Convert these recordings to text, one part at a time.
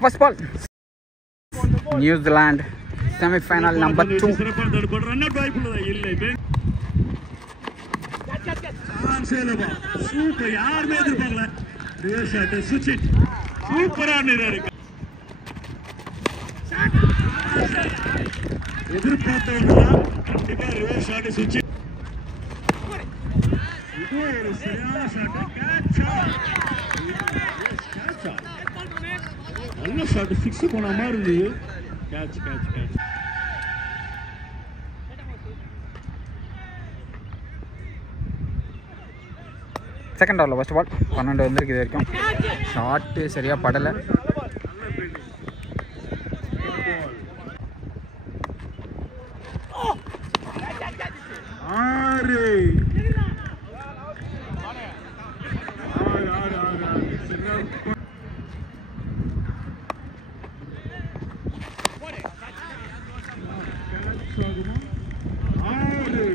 First ball. New Zealand semi-final number 2. Super, yaar me edirpaakala. Real shot, switch it. Super aaniraru. எதிர்பார்த்தவங்களா கண்டிப்பா real shot switch. இது ஒரு சரியான shot. Catch shot. நல்ல shot, fix பண்ண மாதிரி இருந்தது. கேட்ச். செகண்ட் ஓவரில் ஃபர்ஸ்ட் பால் 12 வந்திருக்கு இது வரைக்கும். ஷாட்டு சரியாக படலை.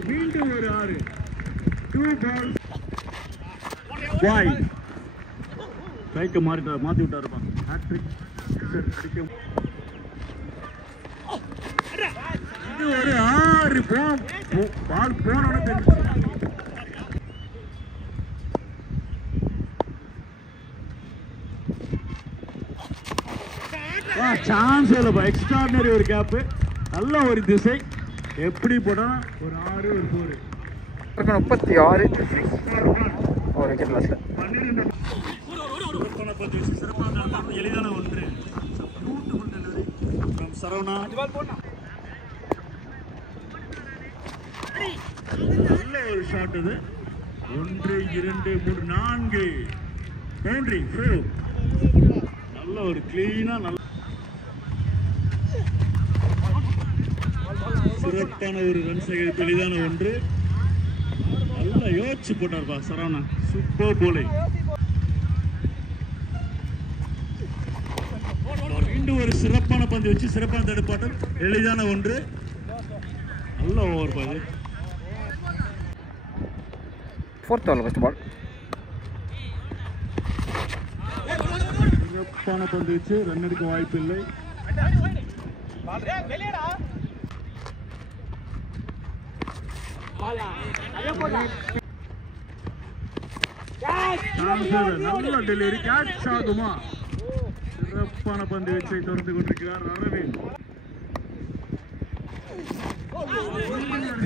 மீண்டும் ஒரு 6. 2 balls. Why? ஸ்ட்ரைக்கை மாற்றி விட்டாருப்பா. ஹேட்ரிக் அடிக்கும். இது ஒரு 6 பால் போனோட தெரிஞ்சு. சான்ஸ் இல்லைப்பா. எக்ஸ்ட்ராடினரி ஒரு கேப்பு. நல்ல ஒரு திசை. எப்படி போட்டால் ஒரு 6 ஒரு 4. 36 ஒரு விக்கெட் லாஸ்ல. எளிதான ஒன்று. சரவணா நல்ல ஒரு ஷாட். இது 1 2 3 4 பவுண்டரி. நல்ல ஒரு கிளீனா நல்ல சிறப்பான ஒரு ரன் சேகரிப்பு. எளிதான ஒன்று. நல்லா யோசிச்சு போட்டார்ப்பா சரவணா. சூப்பர் போலை. மீண்டும் ஒரு சிறப்பான பந்து வச்சு சிறப்பான தடுப்பாட்டம். எளிதான ஒன்று. நல்ல ஓவர் பாது. Fourth over first ball. சிறப்பான பந்து வச்சு ரன் எடுக்க வாய்ப்பு இல்லை. நல்ல டெலிவரி. கேட்ச் ஆகுமா? சிறப்பான பந்து வச்சை தொடர்ந்து கொண்டிருக்கிறார் அரவிந்த்.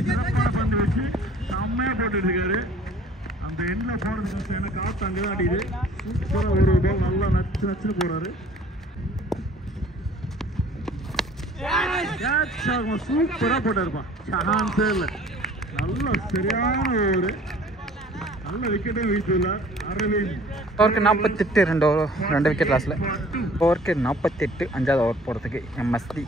சிறப்பான பந்து வச்சு செம்மையா போட்டு இருக்காரு. அந்த எண்ட்ல போறது எனக்கு காத்து அங்கதான் அடிக்குது. சூப்பரா ஒரு பால் நல்லா நச்சுன்னு போறாரு. கேட்ச் ஆகுமா? சூப்பரா போட்டாருப்பான். சான்ஸே இல்லை. நல்ல சரியான ஒரு நல்ல விக்கெட்டும் வீழ்த்துள்ளார் அரவிந்த். ஓவருக்கு 48 2 விக்கெட் லாஸில். ஓவருக்கு 48 5வது ஓவர் போகிறதுக்கு MST.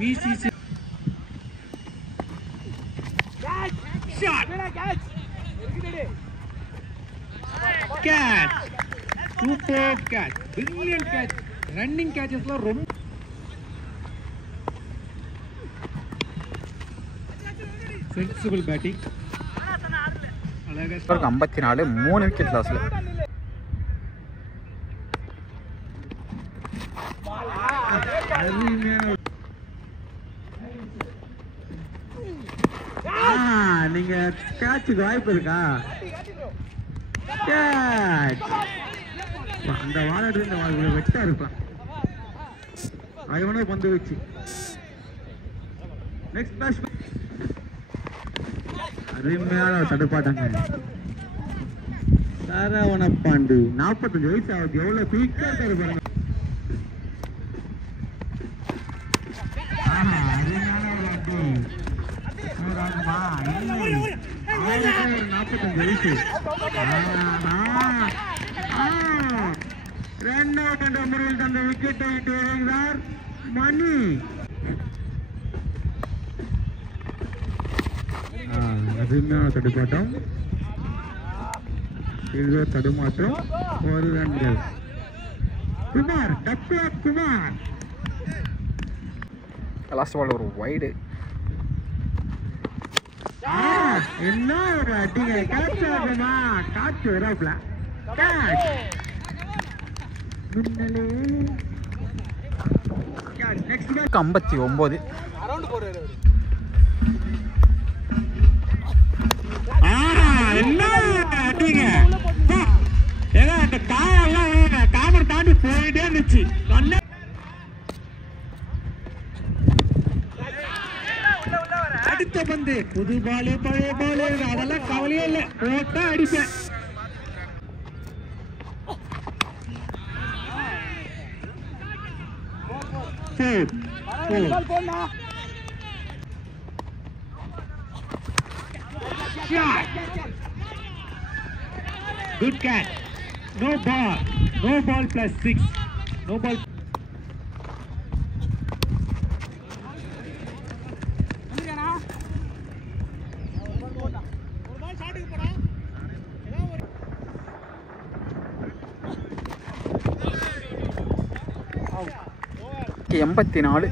VCC shot. Catch. Super catch. Brilliant catch. Running catches la ரொம்ப sensible batting. அழகா 54 3 விக்கெட் லாஸ்ல. நீங்க கேட்சுக்கு வாய்ப்பு இருக்கா? கேட்ச். அந்த வாழை இந்த வாழை வெட்டா இருப்பான். அவனே பந்து வச்சு நெக்ஸ்ட் பேட்ச். அருமையான தடுப்பாட்டாங்க. சரவண பாண்டு 45 வயசு ஆகுது. எவ்வளவு பீக்கா இருக்காரு பாருங்க. ரன் அவுட் என்ற முறையில் தந்த விக்கெட்டை விட்டு இறங்கினார் மணி. அருமையான தடுப்பாட்டம். ஏதோ தடுமாற்றம். ஒரு ரன்கள். குமார் டக்ளாக் குமார். லாஸ்ட் பால் ஒரு வைடு. என்ன ஒரு அடிங்க. கேட்ச் ஆகுமா? காற்று வராப்ல. கேட்ச். முன்னலே. Next match 59. என்ன அடிங்க. ஏங்க அந்த காயெல்லாம் காமர் தாண்டி போயிட்டே இருந்துச்சு. அடுத்த பந்து புது பாலு பழைய பாலு அதெல்லாம் கவலையே இல்லை. போட்டா அடிப்பேன். Good catch. No ball. No ball plus 6. No ball. Okay, 84.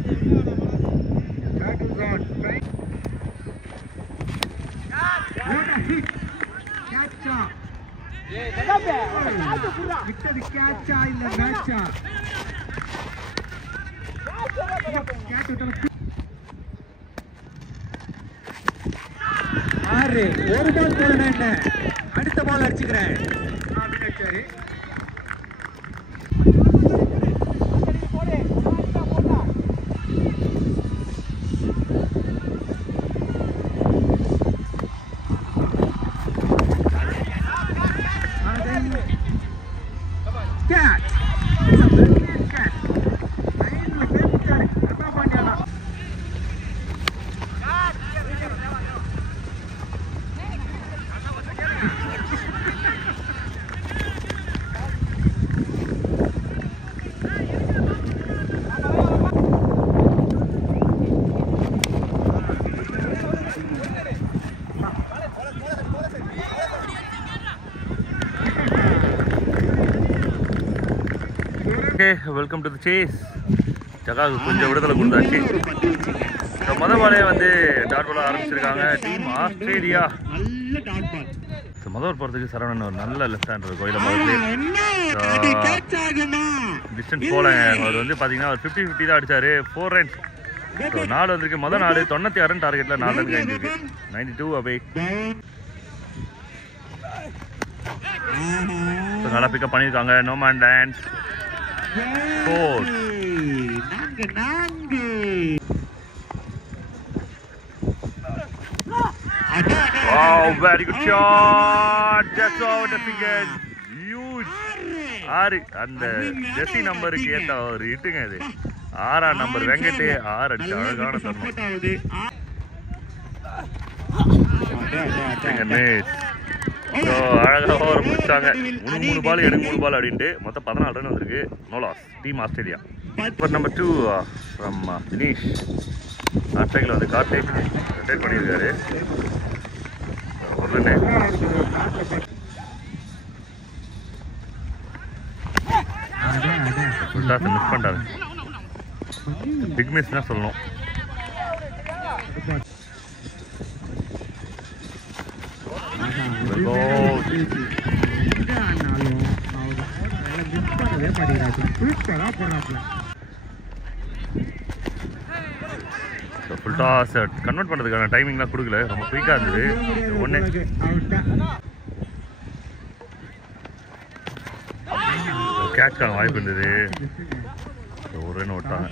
ஒரு பால் போடணும். என்ன அடுத்த பால் அடிச்சுக்கிறேன். Welcome to the chase. ஜகாவுக்கு கொஞ்சம் விடுதலை கொடுத்தாச்சு. முதல் பாலே வந்து டாட் பால் ஆரம்பிச்சிருக்காங்க டீம் ஆஸ்திரேலியா. முதல் போகிறதுக்கு சரவணன் ஒரு நல்ல லெஃப்ட் ஹேண்டர் கோயில மாதிரி டிஸ்டன்ஸ் போல. அவர் வந்து பார்த்தீங்கன்னா ஒரு 50-50 தான் அடிச்சாரு. 4 ரன்ஸ். ஸோ 4 வந்திருக்கு. முதல் 4 96 ரன் டார்கெட்டில் 4 ரன் കഴിഞ്ഞിருக்கு. 92 அவே. நல்லா பிக்கப் பண்ணியிருக்காங்க. No man dance. Wow, very good shot. Just over the fingers. Huge. 6 அந்த ஜெர்சி நம்பருக்கு ஏத்த ஒரு ஹிட்டுங்க இது. 6ஆம் நம்பர் வெங்கட் 6 அடிச்சு அழகான தருணம். ஸோ அழகாக ஓவர் முடிச்சாங்க. 3 பால் எனக்கு 3 பால் அப்படின்ட்டு மொத்தம் 14 ரன் வந்திருக்கு. No loss. Team Australia. இப்போ நம்பர் 2 ஃப்ரம் தினேஷ். ஆஸ்திரேலியா வந்து கார்த்திக் ரிட்டையர் பண்ணியிருக்காரு. ஒரு ரன்னு. ஃபுல்லாக மிஸ் பண்ணிட்டாரு. பிக் மிஸ் தான் சொல்லணும். ஃபுல் டாஸ் கன்வெர்ட் பண்ணுறதுக்கான டைமிங்லாம் கொடுக்கல. ரொம்ப குயிக்காக இருந்தது. ஒன்று கேட்ச்கான வாய்ப்பு இருந்தது. ஒரு ரன் விட்டாங்க.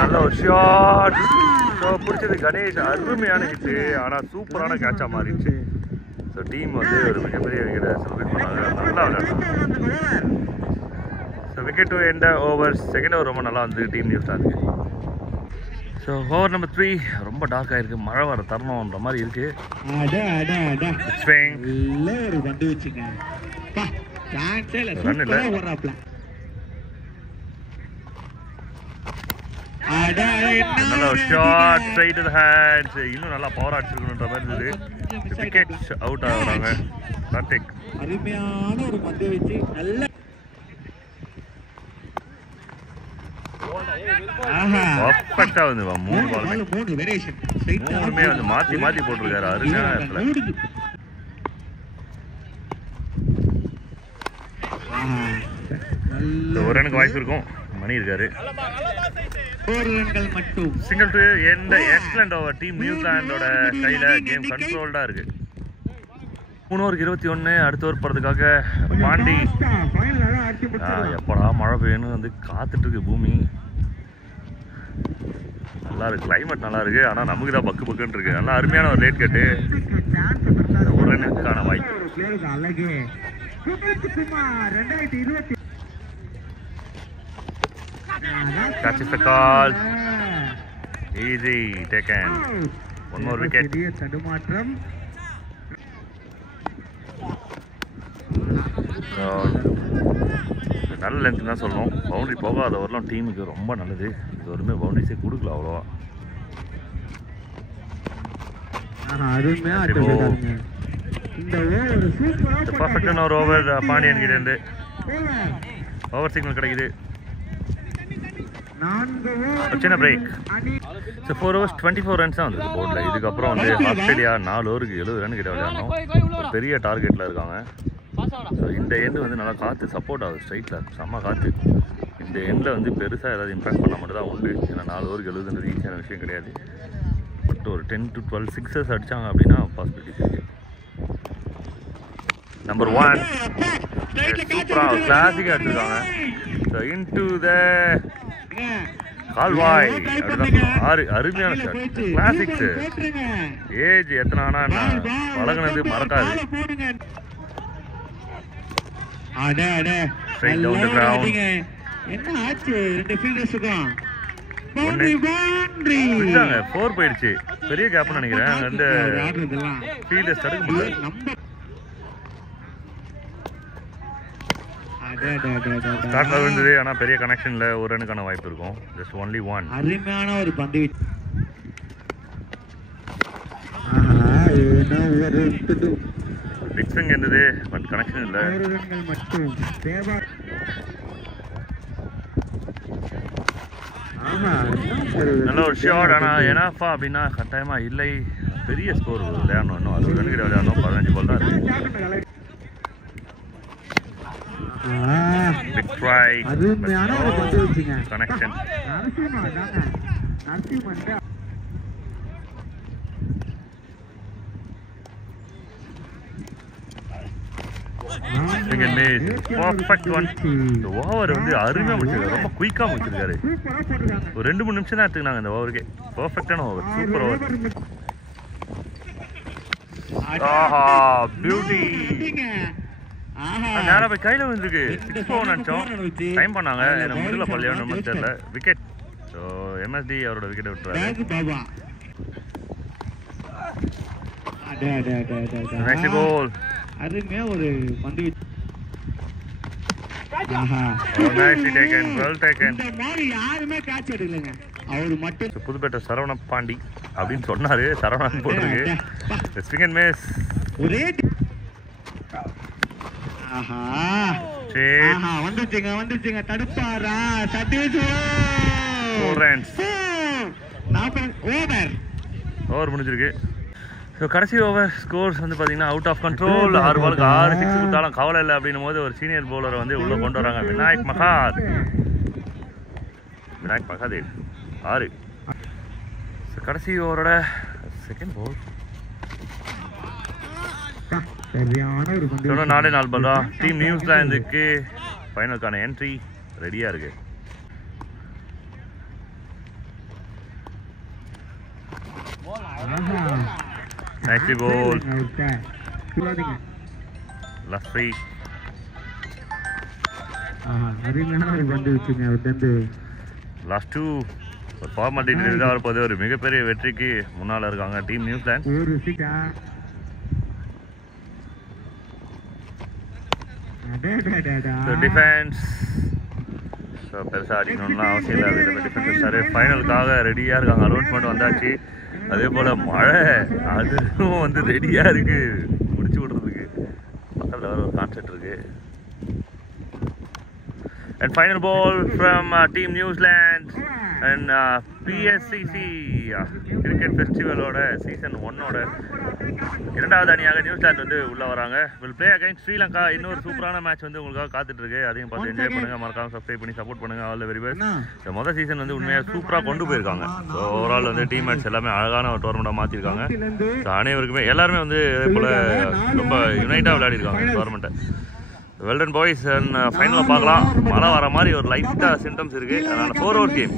நல்ல ஒரு ஷாட். ஸோ பிடிச்சது கணேஷ். அருமையான ஹிட்டு. ஆனால் சூப்பரான கேட்சாக மாறிடுச்சு. ஸோ டீம் வந்து ஒரு மிகப்பெரிய விக்கெட்டை செலிப்ரேட் பண்ணாங்க. நல்லா விளையாடுறாங்க. So wicket to end over. Second over ரொம்ப நல்லா வந்து டீம் நியூஸாக இருக்குது. ஸோ ஓவர் நம்பர் 3 ரொம்ப டார்க் ஆகிருக்கு. மழை வர தரணுன்ற மாதிரி இருக்குது. ரன் இல்லை. நல்ல ஒரு short straight to the hands. இன்னும் நல்லா பவர் அடிச்சிருக்கணும்ன்ற மாதிரி இருந்தது. விக்கெட்ஸ் அவுட் ஆகுறாங்க. கார்த்திக் அருமையான ஒரு பந்து வச்சு நல்ல பர்ஃபெக்ட்டா வந்து 3 பால் வேரியேஷன் மூணுமே வந்து மாத்தி மாத்தி போட்டுருக்காரு. அருமையான இடத்துல ஒரு ரனுக்கு வாய்ப்பு இருக்கும். மணி இருக்காரு. 4 ரன்கள் மட்டும். Single to end. Excellent over. Team நியூசிலாண்டோட கையில கேம் கண்ட்ரோல்டா இருக்கு. 3 ஓவருக்கு 21. அடுத்த ஓவர் போறதுக்காக பாண்டி. எப்படா மழை பெய்யணும் வந்து காத்துட்டு இருக்கு பூமி. நல்லா இருக்கு. கிளைமேட் நல்லா இருக்கு. ஆனா நமக்கு தான் பக்கு பக்குன்னு இருக்கு. நல்லா அருமையான ஒரு லேட் கட்டு. ஒரு ரன்னுக்கான வாய்ப்பு. Catches the call. Easy taken. One more wicket. தடுமாற்றம். நல்ல லென்த் தான் சொல்லணும். பவுண்டரி போகாத வரலாம் டீமுக்கு ரொம்ப நல்லது. இது வரைமே பவுண்டரிஸே கொடுக்கல அவ்வளோவா. பர்ஃபெக்டான ஒரு ஓவர் பாண்டியன் கிட்ட இருந்து. ஓவர் சிக்னல் கிடைக்குது. சின்ன பிரேக். ஸோ 4 overs 24 runs தான் வந்துருக்கு போர்டில். இதுக்கப்புறம் வந்து ஆஸ்திரேலியா 4 ஓவருக்கு 70 ரன் கிட்ட விளையாடணும். பெரிய டார்கெட்டில் இருக்காங்க. ஸோ இந்த எண்டு வந்து நல்லா காற்று சப்போர்ட் ஆகுது. ஸ்ட்ரைட்டில் செம்ம காற்று. இந்த எண்டில் வந்து பெருசாக ஏதாவது இம்பாக்ட் பண்ண மட்டும் தான் உண்டு. ஏன்னா 4 ஓவருக்கு 70 ஈஸியான விஷயம் கிடையாது. பட் ஒரு 10 to 12 சிக்ஸஸ் அடித்தாங்க அப்படின்னா பாசிபிலிட்டிஸ் இருக்குது. நம்பர் 1 சூப்பராக கிளாசிக்காக எடுத்துருக்காங்க. ஸோ இன்டு த கால்வாய். அருமையான ஷாட். கிளாசிக்ஸ். ஏஜ் எத்தனை ஆனா பழகினது மறக்காது. Straight down the ground. என்ன ஆச்சு? 2 ஃபீல்டர்ஸ்க்கும் விட்டாங்க. 4 போயிடுச்சு. பெரிய கேப்னு நினைக்கிறேன். 2 ஃபீல்டர்ஸ் தடுக்க முடியல. ஸ்டார்ட்ல விழுந்தது. ஆனால் பெரிய கனெக்ஷன்ல ஒரு ரனுக்கான வாய்ப்பு இருக்கும். Just only 1. அருமையான ஒரு பந்து. பிக் ஸ்விங் இருந்தது. பட் கனெக்ஷன் இல்லை. நல்ல ஒரு ஷாட். ஆனால் எனாஃபா அப்படின்னா கட்டாயமா இல்லை. பெரிய ஸ்கோர் விளையாடணும். இன்னும் 60 ரன் கிட்ட விளையாடணும். 15 பால் தான் இருக்கு. Big try. அருமையான ஒரு பந்து வச்சிங்க. கனெக்ஷன். Perfect one. இந்த ஓவர் வந்து அருமையாக முடிச்சிருக்காரு. ரொம்ப குயிக்காக முடிச்சிருக்காரு. ஒரு 2-3 நிமிஷம் தான் எடுத்துக்கினாங்க இந்த ஓவருக்கு. பர்ஃபெக்டான ஓவர். Super over. ஆஹா பியூட்டி. நேராக போய் கையில் வந்துருக்கு. 6 4 நினச்சோம். டைம் பண்ணாங்க. எனக்கு மிடில் பள்ளியோன்னு தெரியல. விக்கெட். ஸோ எம்எஸ்டி அவரோட விக்கெட்டை விட்டுறாரு. Next ball. அருமையா ஒரு பந்து. யாருமே கேட்ச் எடுக்கலங்க. அவரு மட்டும். புதுப்பேட்டை சரவண பாண்டி அப்படின்னு சொன்னாரு. சரவணன் போட்டிருக்கு. Swing and miss. ஒரே வந்துச்சுங்க. தடுப்பாரா சதீஷ். ஓவர் முடிஞ்சிருக்கு. ஸோ கடைசி ஓவர் ஸ்கோர்ஸ் வந்து பார்த்தீங்கன்னா அவுட் ஆஃப் கண்ட்ரோல். 6 பாலுக்கு 6 6 கொடுத்தாலும் கவலை இல்லை அப்படின்னும் போது ஒரு சீனியர் பவுலரை வந்து உள்ளே கொண்டு வராங்க. விநாயக் மகாதேவ் 6. ஸோ கடைசி ஓவரோட செகண்ட் பால். சொன்ன 4 பால் தான். டீம் நியூசிலாந்துக்கு ஃபைனலுக்கான என்ட்ரி ரெடியாக இருக்கு. Next ball. Last free. Last 2 ஒரு ஃபார்மாலிட்டி இதாக இருப்பது ஒரு மிகப்பெரிய வெற்றிக்கு முன்னால் இருக்காங்க டீம் நியூசிலாந்து. டிஃபென்ஸ் ஸோ பெருசாக அடிக்கணும்லாம் அவசியம் இல்லை. அதில் டிஃபென்ஸ் ஸ்டார் ஃபைனலுக்காக ரெடியாக இருக்காங்க. அனௌன்ஸ்மெண்ட் வந்தாச்சு. அதே போல் மழை அதுவும் வந்து ரெடியாக இருக்குது முடிச்சு விட்றதுக்கு. பக்கத்தில் வேறு ஒரு கான்செர்ட் இருக்குது. And final ball from Team New Zealand and PSCC cricket ஃபெஸ்டிவலோட சீசன் 1ஓட இரண்டாவது அணியாக நியூசிலாந்து வந்து உள்ளே வராங்க. Will play against Sri Lanka. இன்னொரு சூப்பரான மேட்ச் வந்து உங்களுக்காக காத்துட்ருக்கு. அதையும் பார்த்து என்ஜாய் பண்ணுங்கள். மறக்காமல் சப்ஸ்கிரைப் பண்ணி சப்போர்ட் பண்ணுங்கள். All the very best. இந்த மொதல் சீசன் வந்து உண்மையாக சூப்பராக கொண்டு போயிருக்காங்க. ஸோ ஓவரால் வந்து டீம் மேட்ச் எல்லாமே அழகான ஒரு டோர்னமெண்ட்டாக மாற்றிருக்காங்க. ஸோ அனைவருக்குமே எல்லாருமே வந்து இதே போல் ரொம்ப யுனைட்டாக விளையாடிருக்காங்க இந்த டோர்னமெண்ட்டை. வெல்டன் பாய்ஸ் அண்ட் ஃபைனலில் பார்க்கலாம். மழை வர மாதிரி ஒரு லைட்டாக சிம்டம்ஸ் இருக்குது. அதனால் 4 ஓவர் கேம்.